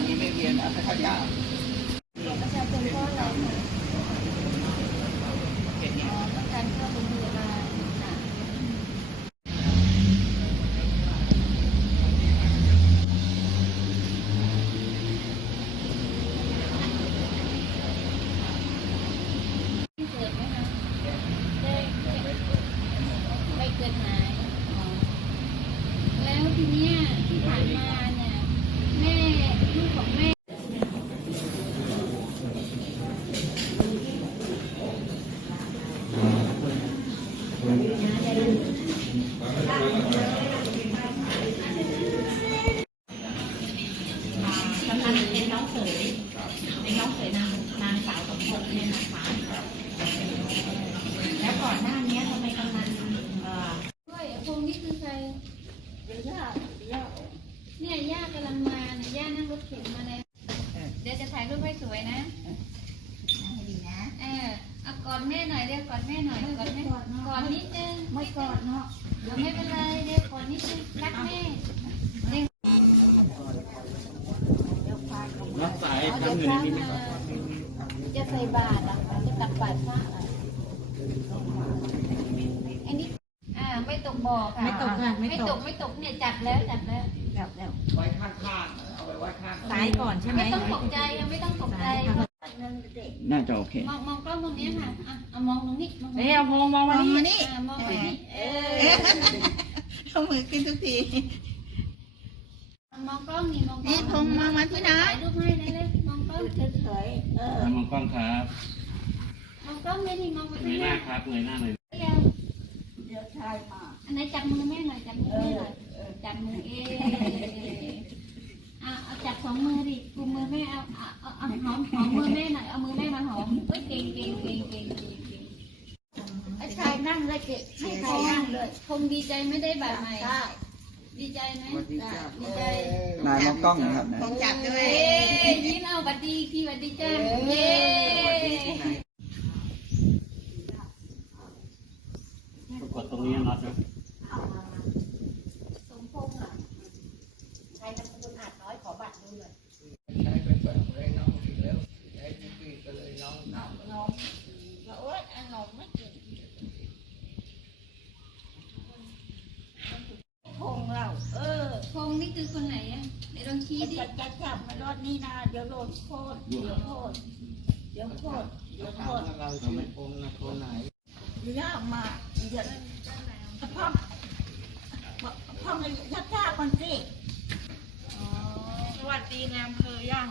你没念啊？太难。องเขยในน้องเขยนางนางสาวสมภพเนี่ยนะคะแล้วก่อนหน้านี้ทำไมกำลังด้วยพงนี่คือใครเป็นยาย่เนี่ยย่ากำลังมาย่านั่งรถเข็นมาเลยเดี๋ยวจะถ่ายรูปให้สวยนะดีนะเอออกอดแม่หน่อยเดี๋ยวกอดแม่หน่อย กอดแม่กอดนิดนึง ไม่กอดเนาะ เดี๋ยวไม่เป็นไรเดี๋ยวกอดนิดนึงรักแม่นะจะใส่บาทนะคะจะตักบาทพระอ่ะอันนี้อ่าไม่ตกบ่อค่ะไม่ตกค่ะไม่ตกไม่ตกเนี่ยจับแล้วจับแล้วจับแล้วไว้ข้างๆเอาไว้ไว้ข้างสายก่อนใช่ไหมไม่ต้องตกใจไม่ต้องตกใจน่าจะโอเคมองมองกล้องตรงนี้ค่ะอ่ะมองตรงนี้เอ้ยมองมองมานี่มานี้มองมานี่เออเอามือขึ้นทุกที มองกล้องนี่มองกล้องมองสวยเออมองกล้องครับมองกล้องไม่ดีมองไปเลยไม่น่าครับเหน่อยหน้าเลยเดี๋ยวชายมา อันไหนจับมือแม่หน่อยจับมือแม่หน่อยจับมือเอ๊เอาจับสองมือดิกูมือแม่เอาเอาเอาหอมหอมมือแม่หน่อย เอามือแม่มาหอมเฮ้ยเก่งเก่งเก่งเก่งเก่งไอ้ชายนั่งเลยเก็บให้ชายนั่งเลยคงดีใจไม่ได้แบบไหนดีใจไหมนายมองกล้องนะครับนะจับด้วยยิ้มเอาบัดดีพี่บัดดีจ้าเย้ตรงนี้นะจ๊ะสมพงษ์อ่ะใครจะคุณอาจน้อยขอบัตรดูหน่อยใช้ไปเปิดเลยนองถึงแล้วใช้ที่ีก็เลยน้องน้องน้องี่คือคนไหนอ่ะในลองชี้ดิจะบจับมาลอดนี่นาเดี๋ยวโดนโทษเดี๋ยวโทษเดี๋ยวโทษเดี๋ยวโทษเราจไม่โกงนะโคนไหนยอะมาเยอะพ่อพ่อเลยจับจับมันสิสวัสดีนายอำเภอยัง